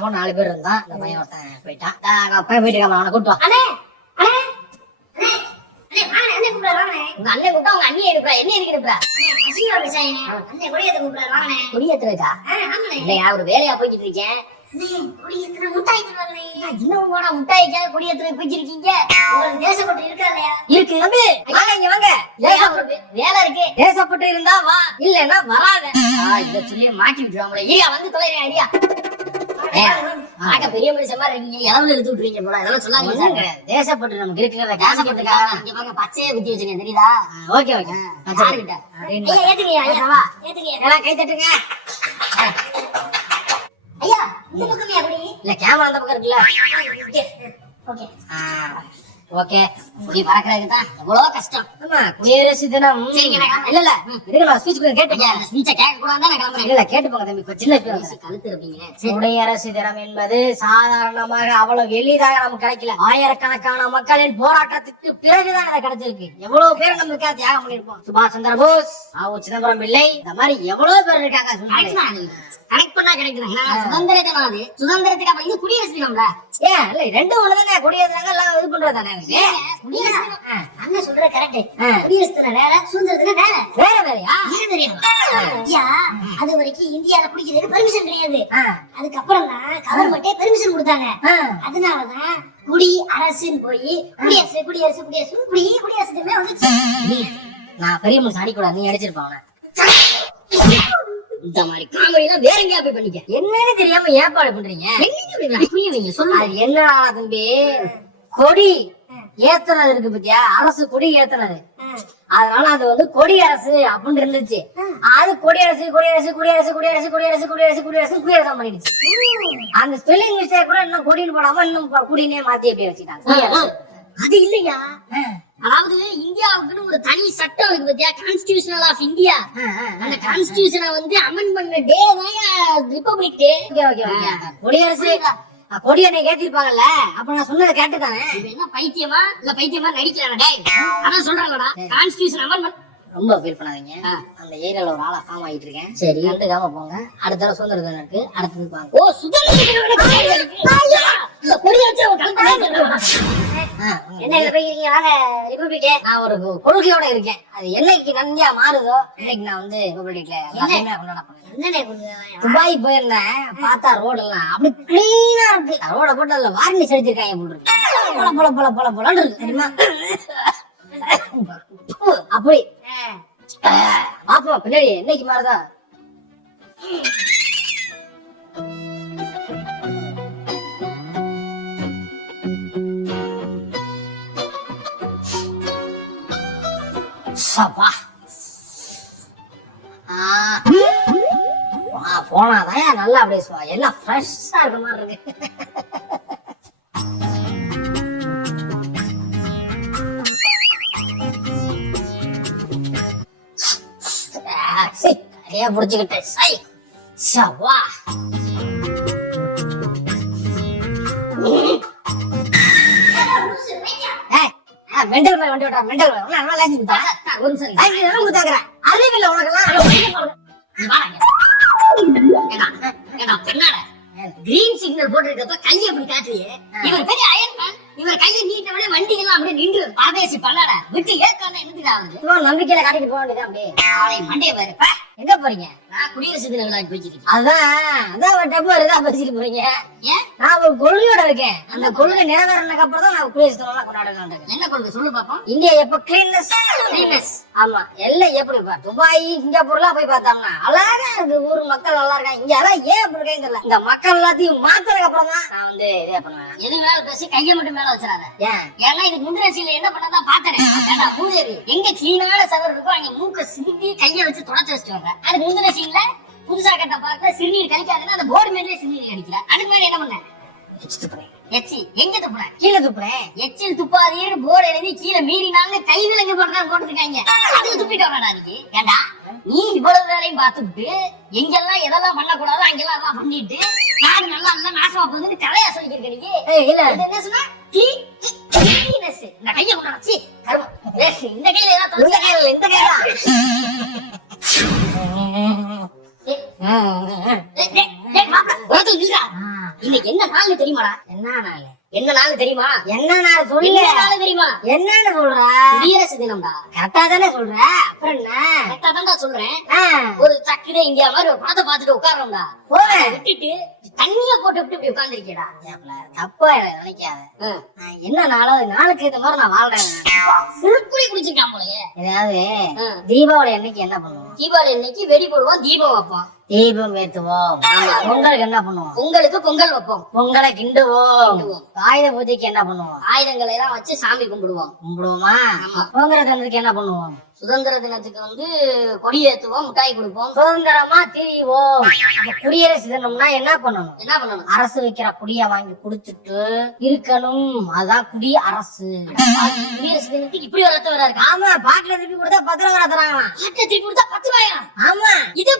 நாங்க 4 பேர் இருந்தோம். இந்த பையன் ஒருத்தன் போயிட்டான். பையன் போயிட்டு அவனை கூப்பிட்டு வா. உங்க அண்ணன் கூப்பிட்டா உங்க அண்ணி எடுப்பா. என்ன எதுக்கு எடுப்பா? கொடியேத்துறதா? இல்லையா, ஒரு வேலையா போய்கிட்டு இருக்கேன். தேசப்பட்டு இருந்தா வா, இல்லன்னா வராத. இத சொல்லி மாட்டி விட்டுருவாங்களே. ஐயா வந்து தொலைறேன். ஐயா பெரிய மனுஷன் மாதிரி இருக்கீங்க, எவ்வளவு எடுத்து விட்டுறீங்க போல. இதெல்லாம் சொல்லாதீங்க. தேசப்பட்டு நமக்கு இருக்கிற தேசப்பட்டுக்காக பச்சையை குத்தி வச்சிருக்கேன், தெரியுதா? ஓகே ஓகே, கை தட்டுங்க. ஐயா இந்த பக்கமே அப்படி இல்ல, கேமரா அந்த பக்கம் இருக்குல்ல. ஓகே ஓகே, நீ பறக்கறதுக்கு தான் எவ்வளவு கஷ்டம். ஆமா, குடியரசு தினம். இல்ல இல்ல, இதுல ஸ்பீச் கேட்டுங்க. ஸ்பீச்சை கேட்க கூடாது தான் நான் கிளம்புறேன். இல்ல கேட்டு போங்க தம்பி, சின்ன கழுத்து இருப்பீங்க. குடியரசு தினம் என்பது சாதாரணமாக அவ்வளவு எளிதாக நமக்கு கிடைக்கல. ஆயிரக்கணக்கான மக்களின் போராட்டத்துக்கு பிறகுதான் அதை கிடைச்சிருக்கு. எவ்வளவு பேர் நம்மளுக்காக தியாகம் பண்ணிருப்போம். சுபாஷ் சந்திர போஸ், சிதம்பரம் பிள்ளை, இந்த மாதிரி எவ்வளவு பேர் இருக்காங்க. கனெக்ட் பண்ணா கிடைக்குது. சுதந்திர தினம், அது சுதந்திரத்துக்கு அப்புறம் இது குடியரசு தினம்ல. ஏன் இல்ல, ரெண்டும் ஒண்ணுதானே. குடியரசு தினம் எல்லாம் இது பண்றதானே. அண்ணன் சொல்ற கரெக்ட். குடியரசு தினம் வேற, சுதந்திர தினம் வேற. வேற வேறயா? அது வரைக்கும் இந்தியால குடிக்கிறதுக்கு பெர்மிஷன் கிடையாது. அதுக்கப்புறம் தான் கவர்மெண்டே பெர்மிஷன் கொடுத்தாங்க. அதனாலதான் குடி அரசுன்னு போய் குடியரசு குடியரசு குடியரசு குடியரசு தினமே வந்துச்சு. நான் பெரிய மனுஷன் அடிக்கூடாது, நீ அடிச்சிருப்பாங்க. இந்த மாதிரி காமெடி எல்லாம் வேற எங்கேயா போய் பண்ணிக்க. என்னன்னு தெரியாம ஏற்பாடு பண்றீங்க. நீங்க சொல்லுங்க. என்ன தம்பி, கொடி ஏத்துனது இருக்கு பத்தியா, அரசு கொடி ஏத்துனது. அதனால அது வந்து கொடி அரசு அப்படின்னு இருந்துச்சு. அது கொடியரசு குடியரசு குடியரசு குடியரசு குடியரசு குடியரசு குடியரசு பண்ணிடுச்சு. அந்த ஸ்பெல்லிங் மிஸ்டேக் கூட இன்னும் கொடின்னு போடாம இன்னும் குடினே மாத்தி எப்படி வச்சுட்டாங்க. அது இல்லையா, அதாவது இந்தியாவுக்குன்னு ஒரு தனி சட்டம் இருக்கு பத்தியா, கான்ஸ்டிடியூஷனல் ஆஃப் இந்தியா. அந்த கான்ஸ்டிடியூஷனை வந்து அமெண்ட் பண்ண டே தான் ரிபப்ளிக் டே. குடியரசு கொடியனை ஏத்திருப்பாங்கல்ல, அப்ப நான் சொன்னதை கேட்டுதானே. என்ன பைத்தியமா இல்ல பைத்தியமா நடிக்கிறாங்க. அதான் சொல்றாங்கடா, கான்ஸ்டிடியூஷன் அமெண்ட்மெண்ட். ரொம்ப ஃபீல் பண்ணாதீங்க. அந்த ஏரியால ஒரு ஆளா ஃபார்ம் ஆயிட்டு இருக்கேன். சரி, கண்டுக்காம போங்க. அடுத்த தடவை சுதந்திர தினம் இருக்கு, அடுத்தது பாங்க. ஓ, சுதந்திர நான் ஒரு கொள்கையோட இருக்கேன். அது என்னைக்கு நன்றியா மாறுதோ இன்னைக்கு நான் வந்து துபாய் போயிருந்தேன். பார்த்தா ரோடு எல்லாம் அப்படி கிளீனா இருக்கு. ரோட போட்டு அதுல வார்னிஷ் அடிச்சிருக்காங்க போல இருக்கு. போல போல போல போல போலன்னு இருக்கு, தெரியுமா? அப்படி பாப்பா பின்னாடி என்னைக்கு மாறுதா. போனாதான் நல்லா பேசுவா. எல்லாம் ஃப்ரெஷ்ஷா இருக்க மாதிரி இருக்கு. புடிச்சுக்கிட்டேன். மெண்டல் வண்டி ஓட்டுறா, மெண்டல் அறிவில்லை உனக்கெல்லாம். கிரீன் சிக்னல் போட்டிருக்கப்ப கையை அப்படி காட்டுறியே. இவர் பெரிய அயன்மேன். இவர் கையை நீட்டவனே வண்டி எல்லாம் அப்படியே நின்று பரதேசி பல்லாட விட்டு ஏற்கான என்னதுடா ஆகுது. நம்பிக்கையில காட்டிட்டு போக வேண்டியது. அப்படியே மண்டைய பாரு. எங்க போறீங்க? நான் குடியரசு தின விழாக்கு போய்க்கிட்டு. அதான் டப்பு வருதா பேசிட்டு போறீங்க. நான் ஒரு கொள்கையோட இருக்கேன். அந்த கொள்கை நிறைவேறினதுக்கு அப்புறம் தான் நான் குடியரசு தினம் கொண்டாடுறேன். என்ன கொள்கை சொல்லு பாப்போம். இந்தியா எப்ப கிளீன்னஸ். ஆமா, எல்லாம் எப்படி துபாய் சிங்கப்பூர்லாம் போய் பார்த்தோம்னா அழகா இருக்கு. ஊர் மக்கள் நல்லா இருக்காங்க. இங்க அதான் ஏன் அப்படி இருக்கேன்னு தெரியல. இந்த மக்கள் எல்லாத்தையும் மாத்துறதுக்கு அப்புறம் தான் நான் வந்து இதே பண்ணுவேன். எது வேணாலும் பேசி கையை மட்டும் மேல வச்சிடாத. ஏன்னா இது முந்திர சீல என்ன பண்ணதான் பாத்தேன். மூதேவி எங்க கிளீனான சவர் இருக்கோ அங்க மூக்க சிந்தி கையை வச்சு தொடச்சு வச்சுட்டு வர்றேன். அது முந்திர சீன்ல புதுசா கட்ட பார்க்க சிறுநீர் கழிக்காதுன்னா அந்த போர்டு மேலே சிறுநீர் கழிக்கிறேன். அதுக்கு மேல என்ன பண்ணேன்? எங்க துப்புறேன்? கீழே துப்புறேன். எச்சில் துப்பாதீர்னு போர்டு எழுதி கீழே மீறினாங்க கை விலங்கு போட்டுருக்காங்க. அதுக்கு துப்பிட்டு வரடா நீ. ஏண்டா நீ இவ்வளவு வேலையும் பார்த்துட்டு எங்கெல்லாம் எதெல்லாம் பண்ணக்கூடாதோ அங்கெல்லாம் எல்லாம் பண்ணிட்டு நாடு நல்லா இல்ல நாசமா போகுதுன்னு கலையா சொல்லிக்கிட்டு நீங்க. என்ன சொன்னா இந்த கையை கொண்டாச்சு இந்த கையில இந்த கையில இன்னைக்கு என்ன நாள் தெரியுமாடா? என்ன நாள்? என்ன நாள் தெரியுமா? என்ன நாள் சொல்லு. என்ன நாள் தெரியுமா? என்னன்னு சொல்ற? குடியரசு தினம்டா. கரெக்டா தானே சொல்ற. அப்புறம் என்ன? கரெக்டா தான்டா சொல்றேன். ஒரு சக்கரை இந்தியா மாதிரி ஒரு படத்தை பார்த்துட்டு உட்கார்றோம்டா. விட்டுட்டு தண்ணிய போட்டு இப்படி உட்கார்ந்துருக்கேடா. தப்பா நினைக்காத. என்ன நாளோ நாளுக்கு இந்த மாதிரி நான் வாழ்றேன். சுருக்குடி குடிச்சிருக்கான் போலயே. ஏதாவது தீபாவளி அன்னைக்கு என்ன பண்ணுவோம்? தீபாவளி அன்னைக்கு வெடி போடுவோம், தீபம் வைப்போம், தீபம் ஏத்துவோம். பொங்கலுக்கு என்ன பண்ணுவோம்? பொங்கலுக்கு பொங்கல் வைப்போம், பொங்கலை கிண்டுவோம். ஆயுத பூஜைக்கு என்ன பண்ணுவோம்? ஆயுதங்களை எல்லாம் வச்சு சாமி கும்பிடுவோம். கும்பிடுவோமா? சுதந்திர தினத்துக்கு என்ன பண்ணுவோம்? சுதந்திர தினத்துக்கு கொடி ஏத்துவோம், மிட்டாய் கொடுப்போம், சுதந்திரமா திரிவோம். குடியரசு தினம்னா என்ன பண்ணணும்? என்ன பண்ணணும்? அரசு வைக்கிற குடிய வாங்கி குடிச்சிட்டு இருக்கணும். அதான் குடி அரசு. குடியரசு தினத்துக்கு இப்படி ஒரு ரத்தம் இருக்கு. ஆமா, பாட்டுல திருப்பி கொடுத்தா 10 ரூபா தராங்களா? பாட்டுல திருப்பி கொடுத்தா 10 ரூபாயா? ஆமா, இது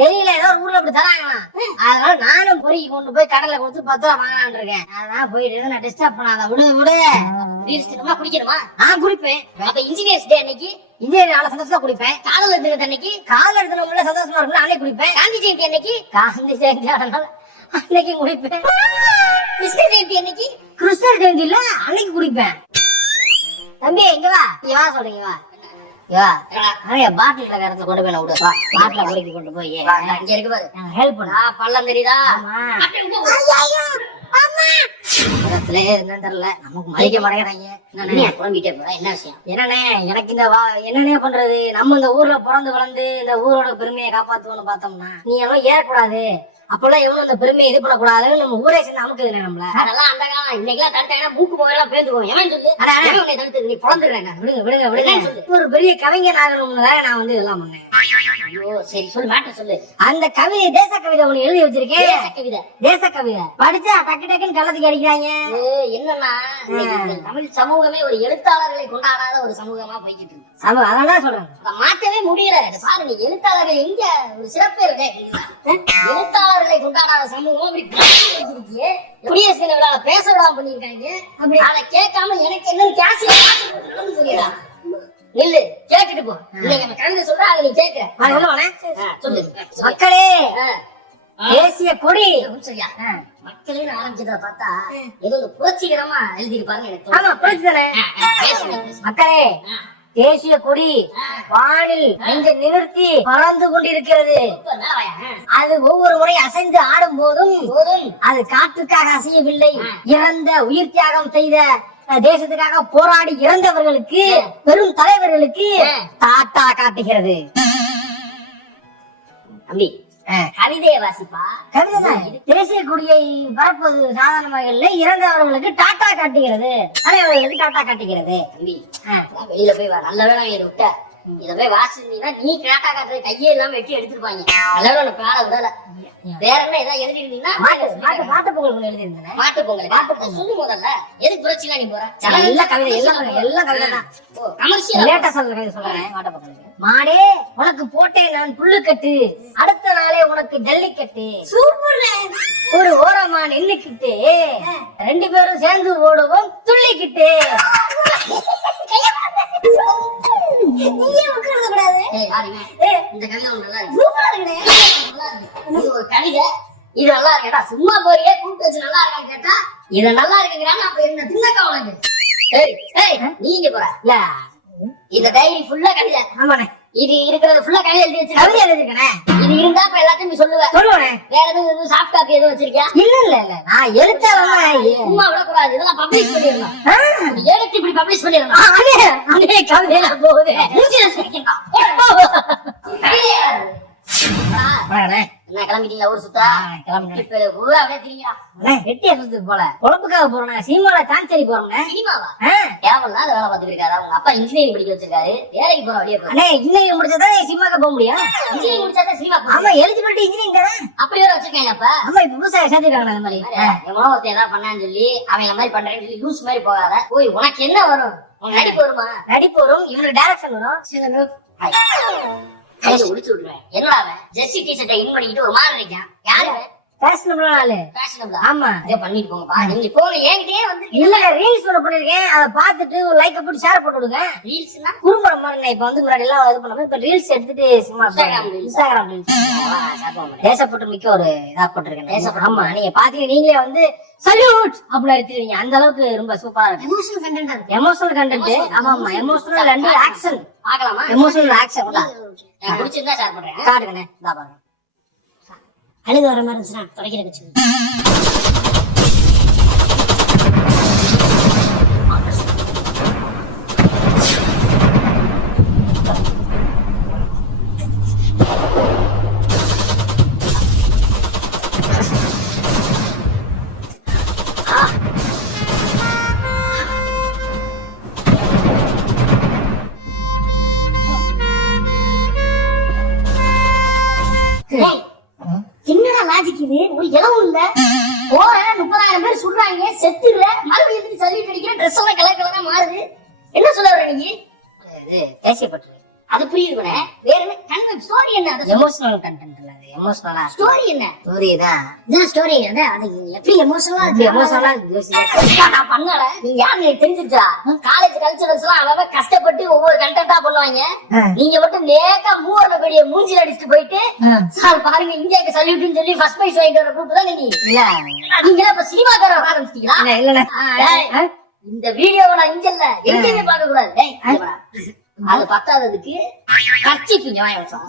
தெரியல, ஏதோ ஊர்ல அப்படி தராங்களா? அதனால நானும் பொறுக்கி கொண்டு போய் கடலை கொடுத்து 10 ரூபா வாங்கலான் இருக்கேன். அதனால போயிட்டு நான் டிஸ்டர்ப் பண்ணாத. விடு. குடியரசு தினமா குடிக்கணுமா? நான் குடிப்பேன். அப்ப இன்ஜினியர்ஸ் டே அன்னைக்கு இதே நாள சந்தோஷமா குடிப்பேன். காதலர் தினத்து அன்னைக்கு காதலர் தினம் சந்தோஷமா இருக்கும், நானே குடிப்பேன். காந்தி ஜெயந்தி அன்னைக்கு காந்தி ஜெயந்தி ஆனால அன்னைக்கு குடிப்பேன். கிருஷ்ண ஜெயந்தி அன்னைக்கு கிருஷ்ணர் ஜெயந்தி இல்ல அன்னைக்கு குடிப்பேன். தம்பி இங்க வா, இங்க வா சொல்றீங்க வா. பாட்டில் இடத்துல கொண்டு போய் விடு. பாட்டில குடிக்க கொண்டு போய் அங்க இருக்கு பாரு, ஹெல்ப் பண்ணா பள்ளம் தெரியுதா? தெரியல, நமக்கு மதிக்க மாட்டேங்கிறாங்க. குழம்பிட்டே போற, என்ன விஷயம்? என்னண்ணே எனக்கு இந்த என்னண்ணே பண்றது? நம்ம இந்த ஊர்ல பிறந்து வளர்ந்து இந்த ஊரோட பெருமையை காப்பாத்துவோம்னு பார்த்தோம்னா நீ எல்லாம் ஏறக்கூடாது. அப்பெல்லாம் எவ்வளவு இந்த பெருமையை இது பண்ணக்கூடாதுன்னு நம்ம ஊரே சேர்ந்து அமுக்குது நம்மள. அதெல்லாம் அந்த காலம். இன்னைக்கெல்லாம் தடுத்தாங்கன்னா மூக்கு போயெல்லாம் பேந்துவோம். எவன் சொல்லு உன்னை தடுத்தது? நீ பிறந்துடுறேன். விடுங்க. ஒரு பெரிய கவிஞன் ஆகணும்னு வேற நான் இதெல்லாம் பண்ணேன். ஐயோ சரி, சொல்லு, மாட்ட சொல்லு. அந்த கவிதை தேச கவிதை ஒண்ணு எழுதி வச்சிருக்கேன். தேச கவிதை படிச்சா டக்கு டக்குன்னு கள்ளத்துக்கு அடிக்கிறாங்க. என்னன்னா தமிழ் சமூகமே ஒரு எழுத்தாளர்களை கொண்டாடாத ஒரு சமூகமா போய்கிட்டு இருக்கு. அதெல்லாம் சொல்றேன், மாற்றவே முடியல. பாரு, நீ எழுத்தாளர்கள் எங்க ஒரு சிறப்பே விட எழுத்தாளர்களை கொண்டாடாத சமூகம் குடியரசு தின விழாவை பேச விடாம பண்ணிருக்காங்க. அதை கேட்காம எனக்கு என்ன சொல்லிடா நில்லு, கேட்டுட்டு போ. நம்ம கலந்து சொல்ற அதை நீ கேட்கிற சொல்லு. மக்களே, தேசிய கொடி சரியா? மக்களேன்னு ஆரம்பிச்சத பார்த்தா ஏதோ புரட்சிகரமா எழுதிருப்பாருன்னு எனக்கு. ஆமா, புரட்சி தானே. மக்களே, தேசிய கொடி வானில் நெஞ்சை நிறுத்தி பறந்து கொண்டிருக்கிறது. அது ஒவ்வொரு முறை அசைந்து ஆடும் போதும் அது காற்றுக்காக அசையவில்லை. இறந்த உயிர் தியாகம் செய்த தேசத்துக்காக போராடி இறந்தவர்களுக்கு, பெரும் தலைவர்களுக்கு டாட்டா காட்டுகிறது. தம்பி, கவிதையை வாசிப்பா. கவிதைதான். தேசிய கொடியை பரப்புவது சாதாரணமாக இல்லை, இறந்தவர்களுக்கு டாட்டா காட்டுகிறது, தலைவர்களுக்கு டாட்டா காட்டுகிறது. தம்பி, வெளியில போய் நல்ல வேலை விட்ட இத போய் வாசிச்சீங்கன்னா நீ டாட்டா காட்டுறது கையே எல்லாம் வெட்டி எடுத்துருப்பாங்க. நல்ல வேலை பேர விடல. வேற என்ன ஏதாவது எழுதி இருந்தீங்கன்னா மாட்டு பொங்கல் எழுதி இருந்தேன். மாட்டு பொங்கல் சொல்லு. முதல்ல எதுக்கு புரட்சிலாம் நீ போற? எல்லா கவிதை எல்லாம் கவிதை தான். லேட்டா சொல்ற கவிதை சொல்றேன். மாட்டு பொங்கல். மாடே, உனக்கு போட்டேன் நான் புல்லுக்கட்டு, அடுத்த நாளே உனக்கு ஜல்லிக்கட்டு. ஒரு ஓரமா நின்னுக்கிட்டு 2 பேரும் சேர்ந்து ஓடுவோம் துள்ளிக்கிட்டு. இந்த கவிதை நல்லா இருக்கு. ஒரு கவிதை இது நல்லா இருக்கா? சும்மா போறியே கூப்பிட்டு வச்சு நல்லா இருக்கான்னு கேட்டா இது நல்லா இருக்குங்கிறாங்க. அப்ப என்ன தின்னக்கா உனக்கு? நீங்க போற இல்ல, இந்த டைரி ஃபுல்லா கவிதை. ஆமாண்ணே, இது இருக்கிறது ஃபுல்லா கவிதை எழுதி வச்சு கவிதை எழுதிருக்கேன். இது இருந்தா இப்ப எல்லாத்தையும் நீ சொல்லுவேன். வேற எதுவும் சாஃப்ட் காப்பி எதுவும் வச்சிருக்கியா? இல்ல நான் எழுத்தாளர். சும்மா விடக்கூடாது, இதெல்லாம் பப்ளிஷ் பண்ணிடலாம். எடுத்து இப்படி பப்ளிஷ் பண்ணிடலாம். அதே கவிதையில போகுது. என்ன கிளம்பிட்டீங்களா? ஊர் சுத்தா ஊரா அப்படியே திரியா? வெட்டியா சுத்துக்கு போல பொழப்புக்காக போறோம். சினிமால சான்சரி போறோம். சினிமாவா? கேவலா வேலை பார்த்துட்டு இருக்காரு. அவங்க அப்பா இன்ஜினியரிங் படிக்க வச்சிருக்காரு. வேலைக்கு போற வழியே போறேன். இன்ஜினியரிங் முடிச்சாதான் சினிமாக்கு போக முடியும். இன்ஜினியரிங் முடிச்சாதான் சினிமா. ஆமா, எலிஜிபிலிட்டி இன்ஜினியரிங் தானே. அப்படி வேற வச்சிருக்காங்க. அப்ப ஆமா, இப்ப புதுசா சேர்த்துருக்காங்க. அந்த மாதிரி எவனோ ஒருத்தர் ஏதாவது பண்ணான்னு சொல்லி அவன் இந்த மாதிரி பண்றேன்னு சொல்லி லூஸ் மாதிரி போகாத. போய் உனக்கு என்ன வரும்? உனக்கு நடிப்பு வருமா? நடிப்பு வரும், இவனுக்கு டைரக்ஷன் வரும். ஒளிச்சு விடுறேன். என்னடா ஜெர்சி டி ஷர்ட்டை இன் பண்ணிக்கிட்டு ஒரு மாதிரி இருக்கான். யாரு? ஃபேஷனபிளான ஆளு. ஃபேஷனபிளா ஆமா. இதை பண்ணிட்டு போங்கப்பா. நீங்க போங்க, என்கிட்டயே வந்து இல்ல ரீல்ஸ் ஒண்ணு பண்ணிருக்கேன், அதை பார்த்துட்டு ஒரு லைக் போட்டு ஷேர் போட்டு விடுங்க. ரீல்ஸ்னா குறும்படம் மாதிரி நான் இப்ப வந்து முன்னாடி எல்லாம் இது பண்ணாம இப்ப ரீல்ஸ் எடுத்துட்டு சும்மா இன்ஸ்டாகிராம் ரீல்ஸ் தேசப்பட்டு மிக்க ஒரு இதா போட்டிருக்கேன். ஆமா, நீங்க பாத்தீங்க நீங்களே வந்து சல்யூட் அப்படின்னு எடுத்துருவீங்க. அந்த அளவுக்கு ரொம்ப சூப்பரா இருக்கு. எமோஷனல் கண்டென்ட் இருக்கு. Emotional content. ஆமா ஆமா, எமோஷனல் அண்ட் ஆக்ஷன். பார்க்கலாமா? எமோஷனல் ஆக்ஷன் தான். எனக்கு பிடிச்சிருந்தா ஷேர் பண்றேன். காட்டுங்கண்ணே, இதா பாருங்க. அழுது வர மாதிரி இருந்துச்சுன்னா துடைக்கிற வச்சு என்னடா லாஜிக் இது? ஒரு இளவும் இல்ல, போற 30,000 பேர் சொல்றாங்க, செத்துற மறுபடியும் எதுக்கு சல்யூட் அடிக்கிற, ட்ரெஸ் எல்லாம் கலர் கலரா மாறுது. என்ன சொல்ல வர நீ? இது தேசியப்பட்டு அது புரியுது கூட. வேற என்ன கண்டென்ட் ஸ்டோரி என்ன? அது எமோஷனல் கண்டென்ட் இல்ல, அது எமோஷனலா ஸ்டோரி என்ன? ஸ்டோரி தான். இதான் ஸ்டோரி. அது அது எப்படி எமோஷனலா இது இருக்கு? எமோஷனலா நான் பண்ணல, நீங்க யாரு எனக்கு தெரிஞ்சிருச்சா? காலேஜ் கல்ச்சரல்ஸ் எல்லாம் அவ கஷ்டப்பட்டு ஒவ்வொரு கண்டென்ட்டா பண்ணுவாங்க. நீங்க மட்டும் நேக்கா மூவர்ல பெரிய மூஞ்சில அடிச்சுட்டு போயிட்டு சார் பாருங்க இந்தியாவுக்கு சல்யூட்னு சொல்லி ஃபர்ஸ்ட் பிரைஸ் வாங்கிட்டு வர கூப்பிட்டு தான் நீங்க இல்ல நீங்க இப்ப சினிமாக்கார வர ஆரம்பிச்சிட்டீங்களா? இல்ல டேய், இந்த வீடியோவை நான் இங்க இல்ல எங்கேயுமே பார்க்க கூடாது. டேய், இங்க வாடா. அது பத்தாததுக்கு கர்ச்சீஃப் இங்க வாங்கி வச்சோம்.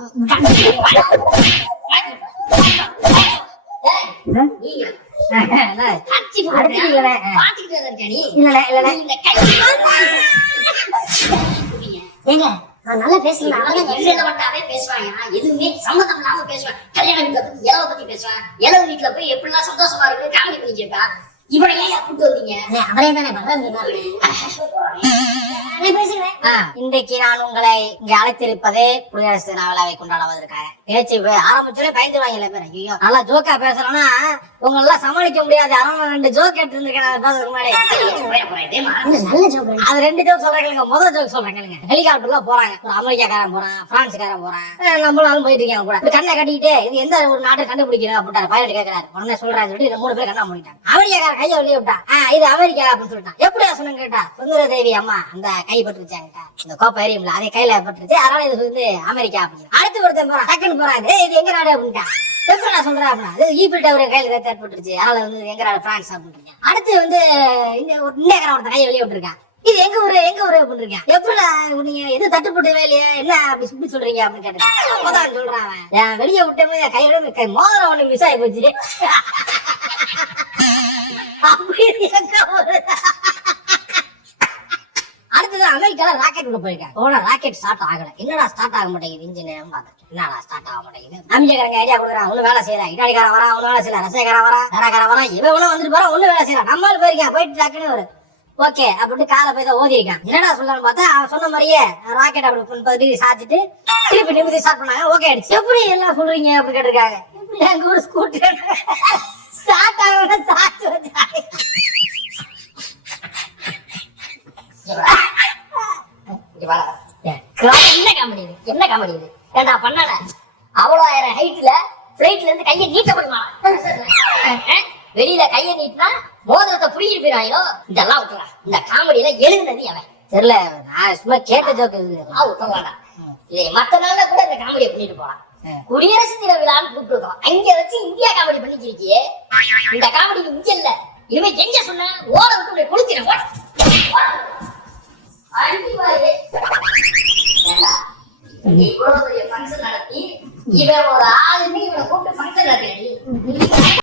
ஏங்க நான் நல்லா பேசுறேன். பேசுவாங்க, எதுவுமே சம்மந்தம் இல்லாம பேசுவேன். கல்யாண வீட்டுல பத்தி இளவ பத்தி பேசுவேன். இளவு வீட்டுல போய் எப்படிலாம் சந்தோஷமா இருக்கு காமெடி பண்ணிருக்கா. இவனை ஏன் கூட்டு வந்தீங்க? அவரே தானே இன்றைக்கு நான் உங்களை இங்க அழைத்திருப்பதே குடியரசு தின விழாவை கொண்டாடுவதற்காக. பேச்சு ஆரம்பிச்சாலே பயந்துருவாங்க பேர். ஐயோ நல்லா ஜோக்கா பேசுறேன்னா உங்க எல்லாம் சமாளிக்க முடியாது. அரை 2 ஜோக் எடுத்துருக்கேன் நல்ல ஜோக். அது 2 ஜோக் சொல்றேன். முதல் ஜோக் சொல்றேன். ஹெலிகாப்டர்ல போறாங்க, ஒரு அமெரிக்காக்காரன் போறான், பிரான்ஸ்காரன் போறான், நம்மளாலும் போயிட்டு இருக்காங்க கூட. கண்ணை கட்டிக்கிட்டு இது எந்த ஒரு நாட்டை கண்டுபிடிக்கணும் அப்படின்ட்டு பைலட் கேட்கிறாரு. உடனே சொல்றாரு சொல்லிட்டு 3 பேர் கண்ணா முடிட்டாங்க. அமெரிக்காக்காரன் கையை வெளியே விட்டான். இது அமெரிக்கா அப்படின்னு சொல்லிட்டான். எப்படியா சொன்னு கேட்டா, சுந்தர தேவி அம்மா அந்த கை பட்டுருச்சாங்க, இந்த கோப்பை எரியும்ல அதே கையில பட்டுருச்சு, அதனால இது வந்து அமெரிக்கா அப்படின்னு. அடுத்து ஒருத்தன் போறான், டக்குன்னு போறாரு, இது எங்க நாடு அப்படின்ட்டான். எப்படி நான் சொல்றேன் அப்படின்னா ஈபிள் டவர் கையில ஏற்பட்டுருச்சு, அதனால வந்து எங்க நாடு பிரான்ஸ் அப்படின்னு. அடுத்து வந்து இந்த இந்தியாக்காரன் ஒருத்தன் கையை வெளியே விட்டுருக்கான், இது எங்க ஊரு அப்படின்னு இருக்கேன். எப்படி நீங்க எது தட்டுப்பட்டவே இல்லையா என்ன அப்படி சொல்றீங்க அப்படின்னு கேட்டேன். அப்பதான் சொல்றான் அவன், வெளியே விட்டமே கையோட மோதிரம் ஒண்ணு மிஸ் ஆகி போச்சு. அடுத்தது அமெரிக்கால ராக்கெட் உள்ள போயிருக்கேன். போனா ராக்கெட் ஸ்டார்ட் ஆகல. என்னடா ஸ்டார்ட் ஆக மாட்டேங்குது இன்ஜின் பார்த்தேன். என்னடா ஸ்டார்ட் ஆக மாட்டேங்குது. அமெரிக்காரங்க ஐடியா கொடுக்குறான், ஒண்ணு வேலை செய்யறான். இட்டாலிக்காரன் வரா, ஒண்ணு வேலை செய்யல. ரஷ்யாக்காரன் வரா, கனகாரன் வரா, இவன் ஒண்ணு வந்துட்டு போறான், ஒண்ணு வேலை செய்யறான். நம்மளும் போயிருக்கேன், போயிட்டு டக்குன்னு ஒரு ஓகே அப்படின்ட்டு காலை போய் தான் ஓதி இருக்கான். என்னடா சொல்லலாம்னு பார்த்தா அவன் சொன்ன மாதிரியே ராக்கெட் அப்படி 30 டிகிரி சாத்திட்டு திருப்பி நிமிதி ஸ்டார்ட் பண்ணாங்க. ஓகே ஆயிடுச்சு. எப்படி எல்லாம் சொல்றீங்க அப்படின்னு கேட்டிருக்காங்க. எங்க ஒரு ஸ்கூட்டர் ஸ்டார்ட் ஆகல, சாச்சு வச்சாங்க. என்ன காமெடி இது? என்ன காமெடி இது? ஏண்டா பண்ணல அவ்வளோ 1000 ஹைட்ல பிளைட்ல இருந்து கையை நீட்ட முடியுமா? வெளியில கையை நீட்டினா மோதிரத்தை புடிக்கிட்டு போயிடாங்களோ. இதெல்லாம் விட்டுறா. இந்த காமெடியில எழுதுனது அவன் தெரியல, நான் சும்மா கேட்ட ஜோக்கு. விட்டுறாடா. இதை மத்த நாள்ல கூட இந்த காமெடியை பண்ணிட்டு போறான். குடியரசு தின விழான்னு கூப்பிட்டுருக்கோம், அங்க வச்சு இந்தியா காமெடி பண்ணிக்கிறியே. இந்த காமெடி இங்க இல்ல, இனிமே எங்க சொன்ன ஓட விட்டு கொளுத்தின இவ்வளவு பெரிய ஃபங்க்ஷன் நடத்தி இவன் ஒரு ஆளுமே இவனை கூப்பிட்டு ஃபங்க்ஷன் நடத்தி